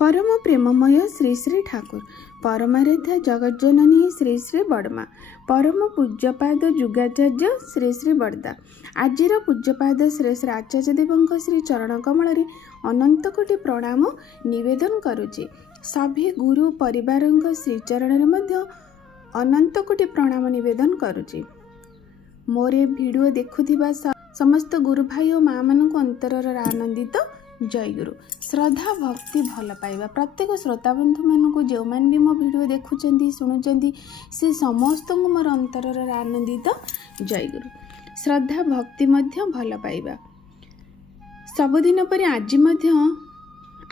परम प्रेममय श्री श्री ठाकुर परमाराध्या जगज्जननी श्री श्री बड़मा परम पूज्यपाद जुगाचार्य श्री श्री बड़दा आजिर पूज्यपाद श्री श्री आचार्य देवଙ୍କ श्री चरण कमल अनंत कोटि प्रणाम निवेदन करुछि। सभी गुरु परिवार श्रीचरण में अनंत कोटि प्रणाम निवेदन करुछि। मोरे वीडियो देखुथिबा समस्त गुरु भाई और माँ मान अंतरर आनंदित जय गुरु। श्रद्धा भक्ति भल पाइबा प्रत्येक श्रोता बंधु मानू जो मैंने भी मो वीडियो देखुं शुणुंट से समस्त मोर अंतरर आनंदित जय गुरु। श्रद्धा भक्ति मध्य भल पाइबा सबुदिन पर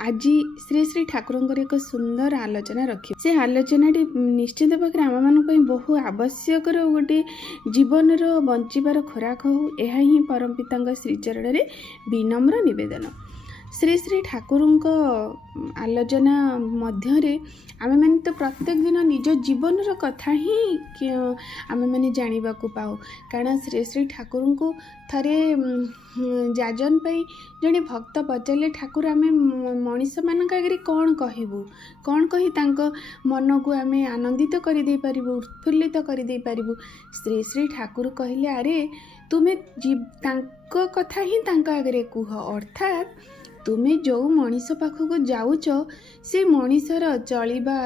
आज श्री श्री ठाकुर एक सुंदर आलोचना रखी। से आलोचना निश्चित भाव आम मान बहु आवश्यक गोटे जीवन बंचार खोराक हो यह ही परम पिता श्रीचरण में विनम्र निवेदन। श्री श्री ठाकुर आलोचना मध्य आम मैंने तो प्रत्येक दिन निज जीवन कथा ही आम मैंने जाना पाऊ। कारण श्री श्री ठाकुर को थरे जाजन पाई जड़े भक्त पचारे ठाकुर आम मनीष मान आगे कौन कहबू कौन कही मन को आम आनंदित करदे पारू उत्फुल्लित करदे पारू। श्री श्री ठाकुर कहले अरे तुम्हें कथा ही आगे कुह अर्थात तुम्हें जो मनीष पाखक जाऊच से मनीषर चलवा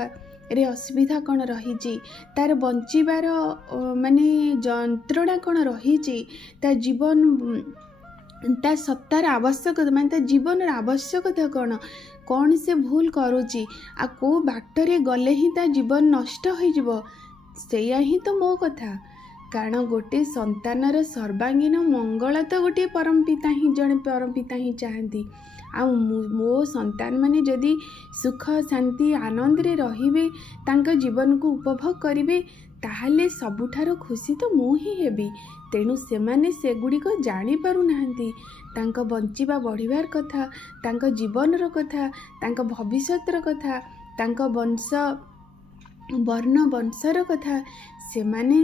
रे असुविधा कौन रही तार बंचार माने जंत्रणा कौन रही ता जीवन ता सत्तार आवश्यकता माने ता जीवन आवश्यकता कौन कौन से भूल करुच्ची आ को बाटरे गले ही ता जीवन नष्ट हो सेया ही तो मो कथा। कारण गोटे संतानर सर्वांगीन मंगल तो गोटे परम पिता ही जड़े परम पिता ही चाहती आ मो संतान माने जदि सुख शांति आनंद रे रहिबे तांका जीवन को उपभोग करिवे ताहले सबुठार खुशी तो मु ही हेबी। तेणु सेमाने सेगुड़ी को जानी पारु नाहंती तांका बंचिबा बढ़िबार कथा तांका जीवनर कथा तांका भविष्यतर कथा तांका वंश वर्ण वंशर कथा सेमाने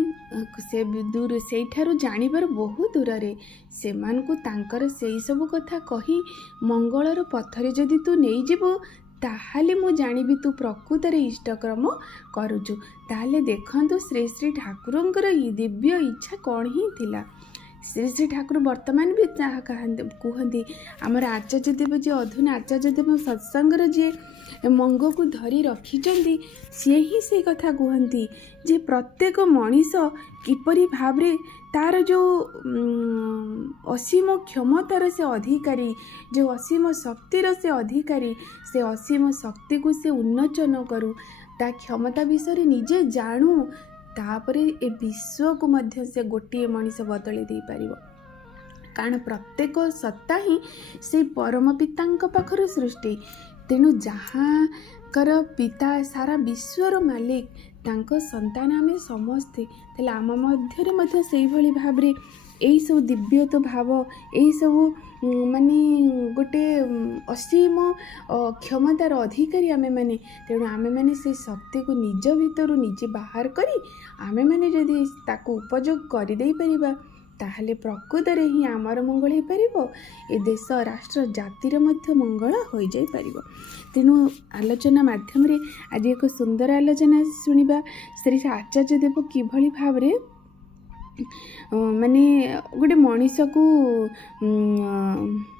से दूर से जानिबार बहु दूर रे सेमान को तांकर सेई सब कथा कही मंगलर पथरे जदि तू नहीं जीवु ताहले मु जानिबी तू प्रकृत रे इष्टक्रम करुचु। ताहले देखंतु श्री श्री ठाकुरंकर ई दिव्य इच्छा कौन ही थिला। श्री श्री ठाकुर वर्तमान भी जहाँ कहती आमर आचार्य देव जी अधुना आचार्य देव सत्संगर जी मंग को धरी रखी सी ही से कथा कहती जे प्रत्येक मनीष किपरि भाव रे तार जो असीम क्षमतार से अधिकारी जो असीम शक्तिर से अधिकारी से असीम शक्ति को से उन्मोचन करू ता क्षमता विषय निजे जानू तापरे ए विश्व को मध्य से गोटे मनीष बदली दे पारिबो। कारण प्रत्येक सत्ता ही से परम पिता पाखर सृष्टि। तेणु जहाँ कर पिता सारा विश्वर मालिक तांको संतान आमे समस्ते तेल आम मध्य से भली भाव रे यही सब दिव्य तो भाव यही सब माने गोटे असीम क्षमतार अधिकारी आमे माने। तेणु आमे माने से शक्ति को निज भितर निजे बाहर करी आमे माने जदि ताको उपयोग कर दे परिबा ताहले प्रकृत रे ही आमर मंगल हो पारिबो ए देश राष्ट्र जातिर मध्य मंगल हो जाई पारिबो। तेणु आलोचना माध्यम रे आज एक सुंदर आलोचना सुनिबा। श्री आचार्य देव किभली भाव रे माने गोटे मनीष को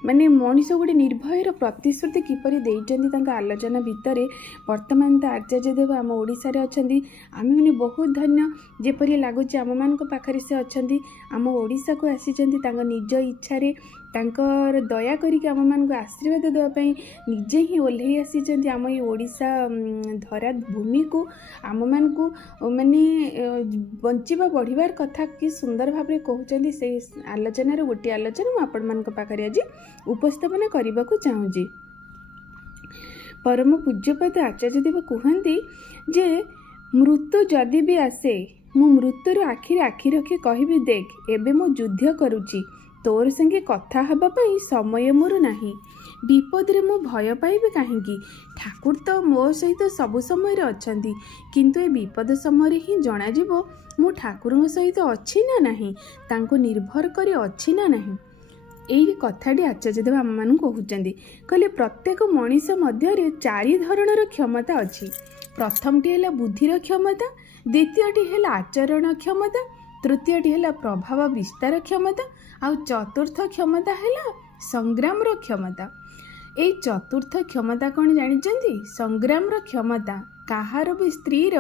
माने मनीष गोटे निर्भयर प्रतिश्रुति किपरि देइचंदी तांका आलोचना भितर वर्तमान तो आचार्य देव आम ओडिशा रे अछंदी आमे माने बहुत धन्य जेपरि लागुची आम मान को पाखरे से अछंदी आम ओडिशा को आसीचंदी तांका निज इच्छा रे तांकर दया करिक आम मान को आशीर्वाद देवा पई निजे ही ओल्हे आसीचंदी आम ई ओडिशा धरा भूमि को आम मान को माने बंचिबा बढ़िबार कथा कि सुंदर भाव में कहते से आलोचनार गोटे आलोचना मु आपण मान पाखरे आज उपस्थापन करने को चाहूँगी। परम पूज्यपाद आचार्य देव कहती जे मृत्यु जदि भी आसे मु मृत्युर आखिरे आखि रखी कहबी देख एबे मु युद्ध करुची तोर संगे कथा हबा पई समय मोर नाही विपद रे मु भय पाइबे काहेकि ठाकुर तो मो सहित सब समय रे अछंती किंतु ए विपद समय ही जना जीवो मु ठाकुर सहित अच्छी ना नहीं तांको निर्भर करी अच्छी ना नहीं। ଏଇ କଥାଟି ଆଚାର୍ଯ୍ୟଦେବ ଆମମାନଙ୍କୁ କହୁଛନ୍ତି। କହିଲେ ପ୍ରତ୍ୟେକ ମଣିଷ ମଧ୍ୟରେ 4 ଧରଣର କ୍ଷମତା ଅଛି। ପ୍ରଥମଟି ହେଲା ବୁଦ୍ଧିର କ୍ଷମତା, ଦ୍ୱିତୀୟଟି ହେଲା ଆଚରଣ କ୍ଷମତା, ତୃତୀୟଟି ହେଲା ପ୍ରଭାବ ବିସ୍ତାର କ୍ଷମତା, ଆଉ ଚତୁର୍ଥ କ୍ଷମତା ହେଲା ସଂଗ୍ରାମର କ୍ଷମତା। ଏଇ ଚତୁର୍ଥ କ୍ଷମତା କ'ଣ ଜାଣିଛନ୍ତି? ସଂଗ୍ରାମର କ୍ଷମତା। କାହାର ବି ସ୍ତ୍ରୀର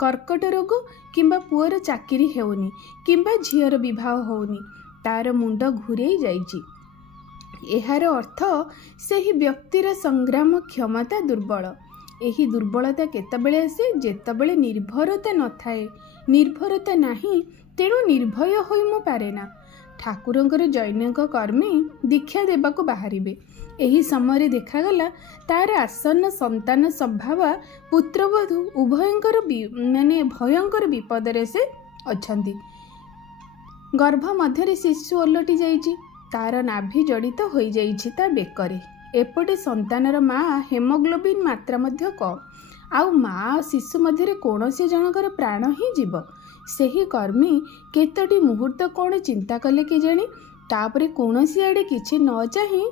କର୍କଟ ରୋଗ କିମ୍ବା ପୁଅର ଚାକିରି ହେଉନି କିମ୍ବା ଝିଅର ବିବାହ ହେଉନି, ତାର ମୁଣ୍ଡ ଘୁରେଇ ଯାଇଛି। ଏହାର ଅର୍ଥ ସେହି ବ୍ୟକ୍ତିର ସଂଗ୍ରାମ କ୍ଷମତା ଦୁର୍ବଳ। ଏହି ଦୁର୍ବଳତା କେତେବେଳେ ଆସେ? ଯେତେବେଳେ ନିର୍ଭରତା ନଥାଏ। ନିର୍ଭରତା ନାହିଁ, ତେଣୁ ନିର୍ଭୟ ହୋଇ ମୁଁ ପାରେନା। ଠାକୁରଙ୍କର ଜୈନିକ କର୍ମୀ ଦୀକ୍ଷା ଦେବାକୁ ବାହାରିବେ। ଏହି ସମୟରେ ଦେଖାଗଲା ତାର ଆସନ୍ନ ସନ୍ତାନ ସଦ୍ଭାବା ପୁତ୍ରବଧୂ ଉଭୟଙ୍କର ଭୟଙ୍କର ବିପଦରେ ସେ ଅଛନ୍ତି। ଗର୍ଭ ମଧ୍ୟରେ ଶିଶୁ ଓଲଟି ଯାଇଛି, ତାର ନାଭି ଜଡ଼ିତ ହୋଇଯାଇଛି ତା ବେକରେ। ଏପଟେ ସନ୍ତାନର ମା ହେମୋଗ୍ଲୋବିନ୍ ମାତ୍ରା ମଧ୍ୟ କମ୍, ଆଉ ମା ଶିଶୁ ମଧ୍ୟରେ କୌଣସି ଜଣଙ୍କର ପ୍ରାଣ ହିଁ ଯିବ। ସେହି କର୍ମୀ କେତୋଟି ମୁହୂର୍ତ୍ତ କ'ଣ ଚିନ୍ତା କଲେ କେଜାଣି, ତାପରେ କୌଣସି ଆଡ଼େ କିଛି ନ ଚାହିଁ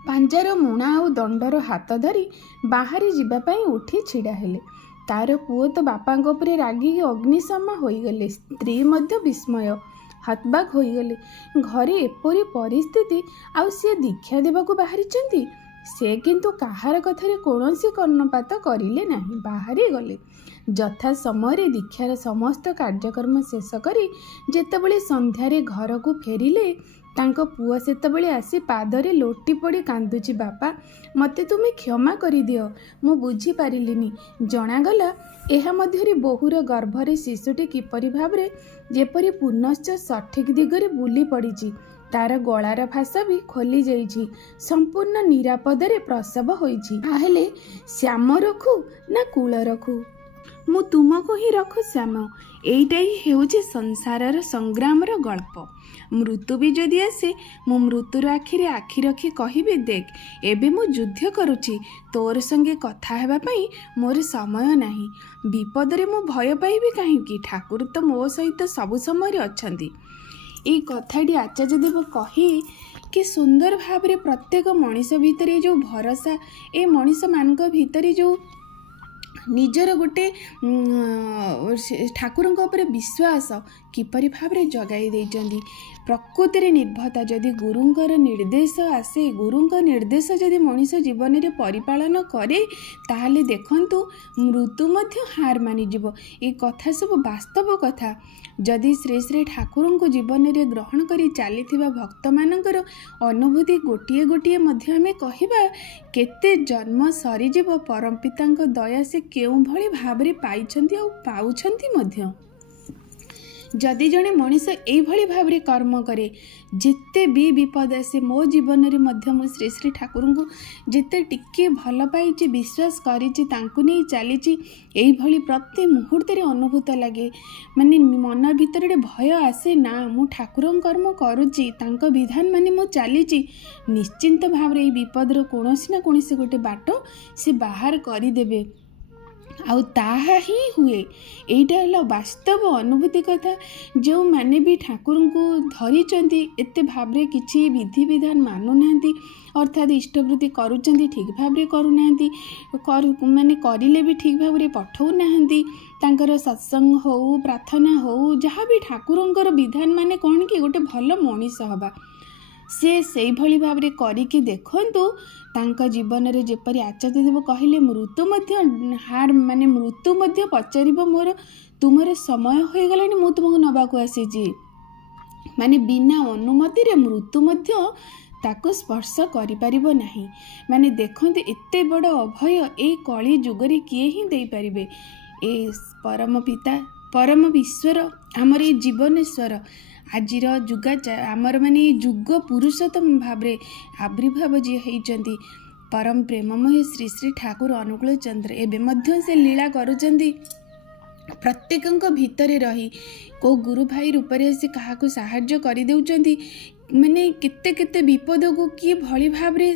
ପାଞ୍ଜାର ମୁଣା ଆଉ ଦଣ୍ଡର ହାତ ଧରି ବାହାରି ଯିବା ପାଇଁ ଉଠି ଛିଡ଼ା ହେଲେ। ତାର ପୁଅ ତ ବାପାଙ୍କ ଉପରେ ରାଗିକି ଅଗ୍ନିଶମା ହୋଇଗଲେ, ସ୍ତ୍ରୀ ମଧ୍ୟ ବିସ୍ମୟ ହତବାକ୍ ହୋଇଗଲେ। ଘରେ ଏପରି ପରିସ୍ଥିତି, ଆଉ ସିଏ ଦୀକ୍ଷା ଦେବାକୁ ବାହାରିଛନ୍ତି। ସେ କିନ୍ତୁ କାହାର କଥାରେ କୌଣସି କର୍ଣ୍ଣପାତ କରିଲେ ନାହିଁ, ବାହାରି ଗଲେ। ଯଥା ସମୟରେ ଦୀକ୍ଷାର ସମସ୍ତ କାର୍ଯ୍ୟକ୍ରମ ଶେଷ କରି ଯେତେବେଳେ ସନ୍ଧ୍ୟାରେ ଘରକୁ ଫେରିଲେ, ତାଙ୍କ ପୁଅ ସେତେବେଳେ ଆସି ପାଦରେ ଲୋଟି ପଡ଼ି କାନ୍ଦୁଛି, ବାପା ମୋତେ ତୁମେ କ୍ଷମା କରିଦିଅ, ମୁଁ ବୁଝିପାରିଲିନି। ଜଣାଗଲା ଏହା ମଧ୍ୟରେ ବୋହୂର ଗର୍ଭରେ ଶିଶୁଟି କିପରି ଭାବରେ ଯେପରି ପୁନଶ୍ଚ ସଠିକ୍ ଦିଗରେ ବୁଲି ପଡ଼ିଛି, ତାର ଗଳାର ଫାଶ ବି ଖୋଲି ଯାଇଛି, ସମ୍ପୂର୍ଣ୍ଣ ନିରାପଦରେ ପ୍ରସବ ହୋଇଛି। ତାହେଲେ ଶ୍ୟାମ ରଖୁ ନା କୂଳ ରଖୁ? ମୁଁ ତୁମକୁ ହିଁ ରଖୁ ଶ୍ୟାମ। ଏଇଟା ହିଁ ହେଉଛି ସଂସାରର ସଂଗ୍ରାମର ଗଳ୍ପ। ମୃତ୍ୟୁ ବି ଯଦି ଆସେ, ମୁଁ ମୃତ୍ୟୁର ଆଖିରେ ଆଖି ରଖି କହିବି, ଦେଖ ଏବେ ମୁଁ ଯୁଦ୍ଧ କରୁଛି, ତୋର ସଙ୍ଗେ କଥା ହେବା ପାଇଁ ମୋର ସମୟ ନାହିଁ। ବିପଦରେ ମୁଁ ଭୟ ପାଇବି କାହିଁକି? ଠାକୁର ତ ମୋ ସହିତ ସବୁ ସମୟରେ ଅଛନ୍ତି। ଏଇ କଥାଟି ଆଚାର୍ଯ୍ୟଦେବ କହି କି ସୁନ୍ଦର ଭାବରେ ପ୍ରତ୍ୟେକ ମଣିଷ ଭିତରେ ଯେଉଁ ଭରସା, ଏ ମଣିଷମାନଙ୍କ ଭିତରେ ଯେଉଁ ନିଜର ଗୋଟେ ଠାକୁରଙ୍କ ଉପରେ ବିଶ୍ୱାସ କିପରି ଭାବରେ ଜଗାଇ ଦେଇଛନ୍ତି। ପ୍ରକୃତିରେ ନିର୍ଭରତା, ଯଦି ଗୁରୁଙ୍କର ନିର୍ଦ୍ଦେଶ ଆସେ, ଗୁରୁଙ୍କ ନିର୍ଦ୍ଦେଶ ଯଦି ମଣିଷ ଜୀବନରେ ପରିପାଳନ କରେ, ତାହେଲେ ଦେଖନ୍ତୁ ମୃତ୍ୟୁ ମଧ୍ୟ ହାର ମାନିଯିବ। ଏ କଥା ସବୁ ବାସ୍ତବ କଥା। ଯଦି ଶ୍ରୀ ଶ୍ରୀ ଠାକୁରଙ୍କୁ ଜୀବନରେ ଗ୍ରହଣ କରି ଚାଲିଥିବା ଭକ୍ତମାନଙ୍କର ଅନୁଭୂତି ଗୋଟିଏ ଗୋଟିଏ ମଧ୍ୟ ଆମେ କହିବା, କେତେ ଜନ୍ମ ସରିଯିବ, ପରମପିତାଙ୍କ ଦୟା ସେ କେଉଁଭଳି ଭାବରେ ପାଇଛନ୍ତି ଆଉ ପାଉଛନ୍ତି ମଧ୍ୟ। ଯଦି ଜଣେ ମଣିଷ ଏଇଭଳି ଭାବରେ କର୍ମ କରେ, ଯେତେ ବି ବିପଦ ଆସେ, ମୋ ଜୀବନରେ ମଧ୍ୟ ମୁଁ ଶ୍ରୀ ଶ୍ରୀ ଠାକୁରଙ୍କୁ ଯେତେ ଟିକିଏ ଭଲ ପାଇଛି, ବିଶ୍ୱାସ କରିଛି, ତାଙ୍କୁ ନେଇ ଚାଲିଛି, ଏଇଭଳି ପ୍ରତି ମୁହୂର୍ତ୍ତରେ ଅନୁଭୂତ ଲାଗେ। ମନ ଭିତରେ ଗୋଟେ ଭୟ ଆସେ, ନା ମୁଁ ଠାକୁରଙ୍କ କର୍ମ କରୁଛି, ତାଙ୍କ ବିଧାନ ମାନି ମୁଁ ଚାଲିଛି, ନିଶ୍ଚିନ୍ତ ଭାବରେ ଏଇ ବିପଦର କୌଣସି ନା କୌଣସି ଗୋଟେ ବାଟ ସେ ବାହାର କରିଦେବେ। ଆଉ ତାହା ହିଁ ହୁଏ। ଏଇଟା ହେଲା ବାସ୍ତବ ଅନୁଭୂତି କଥା। ଯେଉଁମାନେ ବି ଠାକୁରଙ୍କୁ ଧରିଛନ୍ତି, ଏତେ ଭାବରେ କିଛି ବିଧିବିଧାନ ମାନୁନାହାନ୍ତି, ଅର୍ଥାତ୍ ଇଷ୍ଟବୃତ୍ତି କରୁଛନ୍ତି ଠିକ୍ ଭାବରେ କରୁନାହାନ୍ତି, କରିଲେ ବି ଠିକ୍ ଭାବରେ ପଠଉନାହାନ୍ତି। ତାଙ୍କର ସତ୍ସଙ୍ଗ ହଉ, ପ୍ରାର୍ଥନା ହଉ, ଯାହା ବି ଠାକୁରଙ୍କର ବିଧାନ ମାନେ କ'ଣ କି ଗୋଟେ ଭଲ ମଣିଷ ହେବା, ସେ ସେଇଭଳି ଭାବରେ କରିକି ଦେଖନ୍ତୁ। ତାଙ୍କ ଜୀବନରେ ଯେପରି ଆଚାର୍ଯ୍ୟଦେବ କହିଲେ, ମୃତ୍ୟୁ ମଧ୍ୟ ପଚାରିବ, ତୁମର ସମୟ ହୋଇଗଲାଣି, ମୁଁ ତୁମକୁ ନେବାକୁ ଆସିଛି। ବିନା ଅନୁମତିରେ ମୃତ୍ୟୁ ମଧ୍ୟ ତାକୁ ସ୍ପର୍ଶ କରିପାରିବ ନାହିଁ। ଦେଖନ୍ତୁ ଏତେ ବଡ଼ ଅଭୟ ଏଇ କଳି ଯୁଗରେ କିଏ ହିଁ ଦେଇପାରିବେ? ଏ ପରମ ପିତା, ପରମ ଈଶ୍ୱର, ଆମର ଏଇ ଜୀବନେଶ୍ୱର, ଆଜିର ଆମର ଯୁଗ ପୁରୁଷୋତ୍ତମ ଭାବରେ ଆବିର୍ଭାବ ଯିଏ ହେଇଛନ୍ତି, ପରମ ପ୍ରେମମୟ ଶ୍ରୀ ଶ୍ରୀ ଠାକୁର ଅନୁକୂଳ ଚନ୍ଦ୍ର, ଏବେ ମଧ୍ୟ ସେ ଲୀଳା କରୁଛନ୍ତି। ପ୍ରତ୍ୟେକଙ୍କ ଭିତରେ ରହି କେଉଁ ଗୁରୁ ଭାଇ ରୂପରେ ଆସି କାହାକୁ ସାହାଯ୍ୟ କରିଦେଉଛନ୍ତି, ମାନେ କେତେ କେତେ ବିପଦକୁ କି ଭଳି ଭାବରେ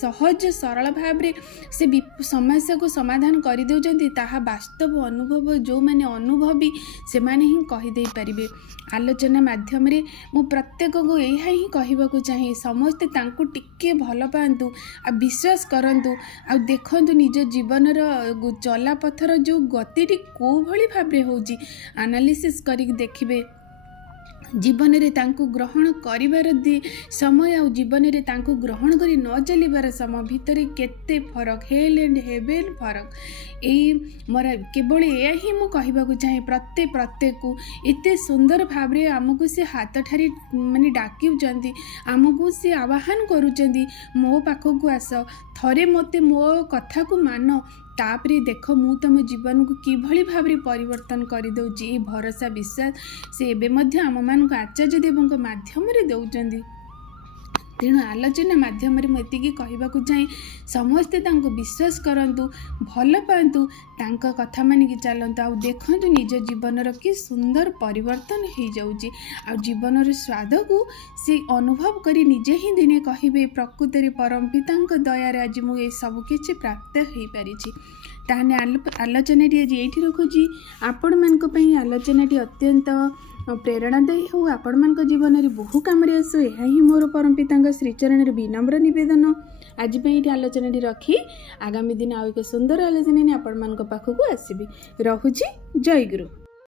ସହଜ ସରଳ ଭାବରେ ସେ ସମସ୍ୟାକୁ ସମାଧାନ କରିଦେଉଛନ୍ତି, ତାହା ବାସ୍ତବ ଅନୁଭବ ଯେଉଁମାନେ ଅନୁଭବୀ ସେମାନେ ହିଁ କହିଦେଇପାରିବେ। ଆଲୋଚନା ମାଧ୍ୟମରେ ମୁଁ ପ୍ରତ୍ୟେକକୁ ଏହା ହିଁ କହିବାକୁ ଚାହେଁ, ସମସ୍ତେ ତାଙ୍କୁ ଟିକେ ଭଲ ପାଆନ୍ତୁ, ଆଉ ବିଶ୍ୱାସ କରନ୍ତୁ, ଆଉ ଦେଖନ୍ତୁ ନିଜ ଜୀବନର ଚଲାପଥର ଯେଉଁ ଗତିଟି କେଉଁ ଭଳି ଭାବରେ ହେଉଛି ଆନାଲିସିସ୍ କରିକି ଦେଖିବେ। ଜୀବନରେ ତାଙ୍କୁ ଗ୍ରହଣ କରିବାର ସମୟ ଆଉ ଜୀବନରେ ତାଙ୍କୁ ଗ୍ରହଣ କରି ନ ଚାଲିବାର ସମୟ ଭିତରେ କେତେ ଫରକ, ହେଲ୍ ଆଣ୍ଡ ହେଭେନ୍ ଫରକ। ଏଇ ମୋର କେବଳ ଏହା ହିଁ ମୁଁ କହିବାକୁ ଚାହେଁ, ପ୍ରତ୍ୟେକକୁ ଏତେ ସୁନ୍ଦର ଭାବରେ ଆମକୁ ସେ ହାତ ଠାରି ମାନେ ଡାକୁଛନ୍ତି, ଆମକୁ ସେ ଆହ୍ୱାନ କରୁଛନ୍ତି, ମୋ ପାଖକୁ ଆସ, ଥରେ ମୋତେ ମୋ କଥାକୁ ମାନ, ତାପରେ ଦେଖ ମୁଁ ତୁମ ଜୀବନକୁ କିଭଳି ଭାବରେ ପରିବର୍ତ୍ତନ କରିଦେଉଛି। ଏ ଭରସା ବିଶ୍ୱାସ ସେ ଏବେ ମଧ୍ୟ ଆମମାନଙ୍କୁ ଆଚାର୍ଯ୍ୟ ଦେବଙ୍କ ମାଧ୍ୟମରେ ଦେଉଛନ୍ତି। ତେଣୁ ଆଲୋଚନା ମାଧ୍ୟମରେ ମୁଁ ଏତିକି କହିବାକୁ ଚାହେଁ, ସମସ୍ତେ ତାଙ୍କୁ ବିଶ୍ୱାସ କରନ୍ତୁ, ଭଲ ପାଆନ୍ତୁ, ତାଙ୍କ କଥା ମାନିକି ଚାଲନ୍ତୁ, ଆଉ ଦେଖନ୍ତୁ ନିଜ ଜୀବନର କି ସୁନ୍ଦର ପରିବର୍ତ୍ତନ ହେଇଯାଉଛି। ଆଉ ଜୀବନର ସ୍ୱାଦକୁ ସେ ଅନୁଭବ କରି ନିଜେ ହିଁ ଦିନେ କହିବେ, ପ୍ରକୃତରେ ପରମ ପିତାଙ୍କ ଦୟାରେ ଆଜି ମୁଁ ଏସବୁ କିଛି ପ୍ରାପ୍ତ ହେଇପାରିଛି। ତାହେଲେ ଆଲୋଚନାଟି ଆଜି ଏଇଠି ରଖୁଛି। ଆପଣମାନଙ୍କ ପାଇଁ ଆଲୋଚନାଟି ଅତ୍ୟନ୍ତ ପ୍ରେରଣାଦାୟୀ ହେଉ, ଆପଣମାନଙ୍କ ଜୀବନରେ ବହୁ କାମରେ ଆସୁ, ଏହା ହିଁ ମୋର ପରମ ପିତାଙ୍କ ଶ୍ରୀଚରଣରେ ବିନମ୍ର ନିବେଦନ। ଆଜି ପାଇଁ ଏଇଠି ଆଲୋଚନାଟି ରଖି ଆଗାମୀ ଦିନ ଆଉ ଏକ ସୁନ୍ଦର ଆଲୋଚନା ନେଇ ଆପଣମାନଙ୍କ ପାଖକୁ ଆସିବି। ରହୁଛି। ଜୟ ଗୁରୁ।